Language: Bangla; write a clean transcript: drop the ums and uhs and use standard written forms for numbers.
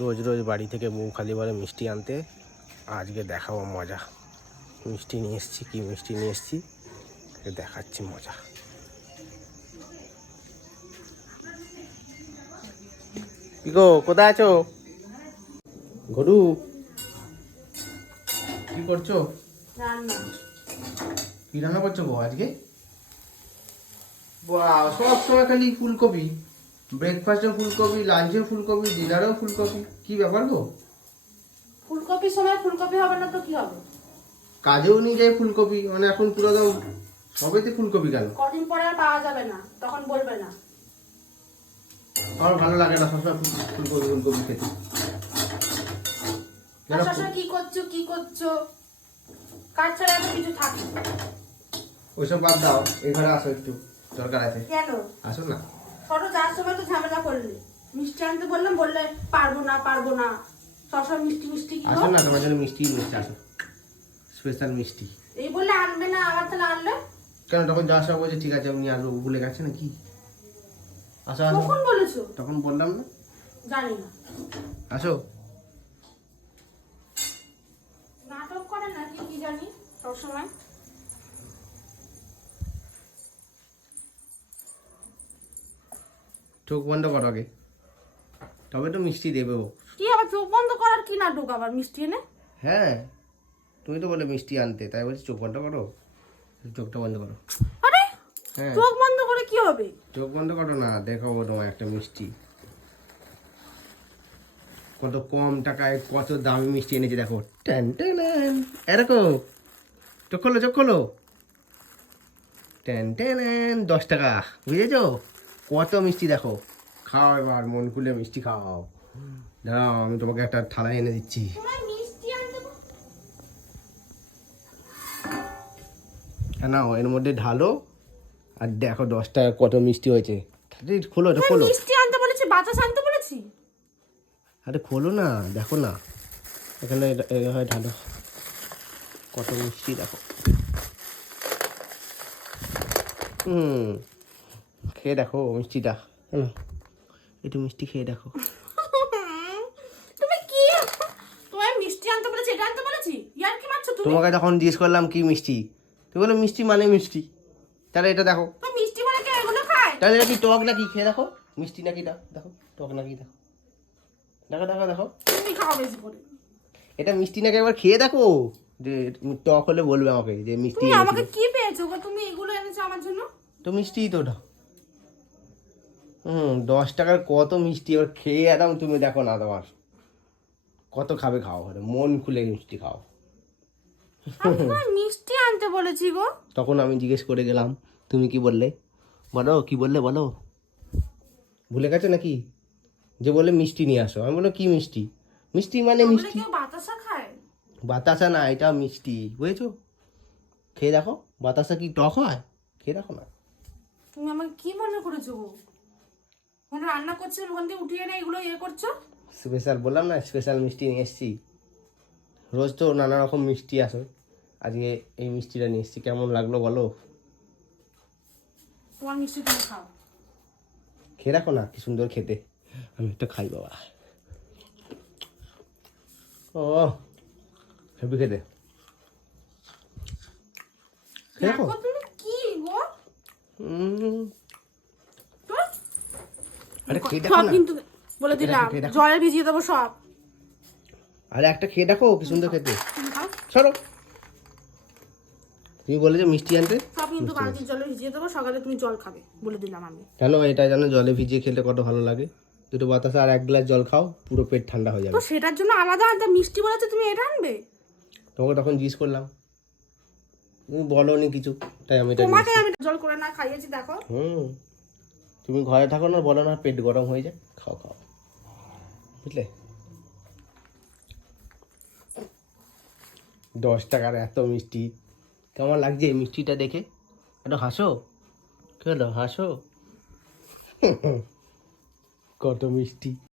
রোজ রোজ বাড়ি থেকে বউ খালি বলে মিষ্টি আনতে, আজকে দেখাবো মজা। মিষ্টি নিয়ে এসেছি, কী মিষ্টি নিয়ে এসেছি দেখাচ্ছি মজা। কি গো, কোথায় আছো? গরু কি করছো? কি রান্না করছো গো আজকে? বাহ, সব সময় খালি ফুলকপি। ব্রেকফাস্টেও ফুলকপি, লাঞ্চেও ফুলকপি, ডিনারেও ফুলকপি। কি ব্যাপার গো? ফুলকপির সময় ফুলকপি হবে না তো কি হবে? কাজেও নিয়ে যায় ফুলকপি, মানে এখন পুরো দাও সবেতে ফুলকপি কেন? কদিন পরে আর পাওয়া যাবে না, তখন বলবে না। আমার ভালো লাগে না সবসময় ফুলকপি ফুলকপি খেতে। সবসময় কি করছো কি করছো, কাজ ছাড়া আর কিছু থাকে? ওইসব বাদ দাও, এই ঘরে আসো, একটু দরকার আছে। কেন? আসো না। ছোট যাওয়ার সময় তো ঝামেলা করলে, মিষ্টি আনতে বললাম, বললে পারবো না। সবসময় মিষ্টি মিষ্টি কি আসো না, তোমার জন্য মিষ্টি মিষ্টি আসো, স্পেশাল মিষ্টি। এই বললে আনবে না, আবার তাহলে আনলে কেন? তখন যাওয়ার সময় বলছে ঠিক আছে আমি আসবো, ভুলে গেছে নাকি? আসো আসো। কখন বলেছো? তখন বললাম না? জানি না। আসো। নাটক করে নাকি কি জানি সবসময়। চোখ বন্ধ করো আগে, তবে তো মিষ্টি দেবে ও। কি আবার চোখ বন্ধ করার কি নাটক আবার মিষ্টি এনে? হ্যাঁ, তুমি তো বলে মিষ্টি আনতে, তাই বলছি চোখ বন্ধ করো। চোখটা বন্ধ করো। আরে হ্যাঁ, চোখ বন্ধ করে কি হবে? চোখ বন্ধ করো না, দেখাবো তোমার একটা মিষ্টি। কত কম টাকায় কত দামি মিষ্টি এনেছে দেখো। টেন টেন এরকম। চোখ খোলো, চোখ খোলো। টেন টেন 10 টাকা, বুঝেছো? কত মিষ্টি দেখো। খাও এবার মন খুলে মিষ্টি খাও। দাঁড়াও, আমি তোমাকে একটা থালা এনে দিচ্ছি। নাও, এর মধ্যে ঢালো আর দেখো 10 টাকা কত মিষ্টি হয়েছে। খোলো, এটা খোলো। মিষ্টি আনতে বলেছি, বাতাস আনতে বলেছি? আরে খোলো না, দেখো না এখানে হয় ঢালো, কত মিষ্টি দেখো। খেয়ে দেখো মিষ্টিটা। হ্যালো, একটু মিষ্টি খেয়ে দেখো। তুমি কি, তোমায় মিষ্টি আনতে বলেছি, এটা আনতে বলেছি? ইয়ার কি মারছো তুমি? তোমাকে যখন জিজ্ঞেস করলাম কি মিষ্টি, তুমি বলো মিষ্টি মানে মিষ্টি। তাহলে এটা দেখো, তো মিষ্টি মানে কি এগুলো খায়? তাহলে এটা কি টক নাকি? খেয়ে দেখো মিষ্টি নাকি, দেখো টক নাকি, দেখো দেখো দেখো দেখো। তুমি খাও বেশি করে। এটা মিষ্টি নাকি একবার খেয়ে দেখো, যে টক হলে বলবে আমাকে যে মিষ্টি তুমি এনেছিল। আমাকে কি পেয়েছো গো? তুমি এগুলো এনেছো আমার জন্য? তো মিষ্টিই তো ওটা। 10 টাকার কত মিষ্টি, এবার খেয়ে একদম তুমি দেখো না, তোমার কত খাবে, খাও মন খুলে মিষ্টি খাও। আমি তোমায় মিষ্টি আনতে বলেছি গো। তখন আমি জিজ্ঞেস করে গেলাম, তুমি কি বললে? বলো কি বললে, বলো। ভুলে গেছো নাকি? যে বলে মিষ্টি নিয়ে আসো, আমি বললাম কি মিষ্টি? মিষ্টি মানে তাহলে মিষ্টি। কেউ বাতাসা খায়? বাতাসা না, এটা মিষ্টি, বুঝেছো? খেয়ে দেখো, বাতাসা কি টক হয়? খেয়ে দেখো না। তুমি আমাকে কি মনে করেছো গো? মানে রান্না করছো, ওখান থেকে উঠিয়ে এনে এগুলো ইয়ে করছো? স্পেশাল বললাম না, স্পেশাল মিষ্টি নিয়ে এসেছি। রোজ তো নানা রকম মিষ্টি আসে, আজকে এই মিষ্টিটা নিয়ে এসেছি। কেমন লাগলো বলো? তোমার মিষ্টি তুমি খাও। খেয়ে দেখো না, কি সুন্দর খেতে। আমি একটা খাই বাবা। ও হেবি খেতে। খেয়ে দেখো। দেখো তুমি কি গো? আরে খেয়ে দেখো সব না। কিন্তু বলে দিলাম, খেয়ে দেখো। জলে ভিজিয়ে দেবো সব। আরে একটা খেয়ে দেখো, কি সুন্দর খেতে। তুমি খাও। সরো, তুমি বলে যে মিষ্টি আনতে। সব কিন্তু বালতির জলে ভিজিয়ে দেবো, সকালে তুমি জল খাবে বলে দিলাম আমি। কেন? এটা জানো জলে ভিজিয়ে খেলে কত ভালো লাগে। দুটো বাতাসা আর 1 গ্লাস জল খাও, পুরো পেট ঠান্ডা হয়ে তো যাবে। সেটার জন্য আলাদা আনতে, মিষ্টি বলেছে তুমি এটা আনবে? তোমাকে তখন জিজ্ঞেস করলাম, তুমি বলোনি কিছু, তাই আমি এটা তোমাকে নিয়েছি। আমি জল করে না খাইয়েছি দেখো। তুমি ঘরে থাকো না, বলো না পেট গরম হয়ে যায়। খাও খাও, বুঝলে? 10 টাকার এত মিষ্টি, কেমন লাগছে এই মিষ্টিটা দেখে? একটু হাসো, কি হলো হাসো। কত মিষ্টি।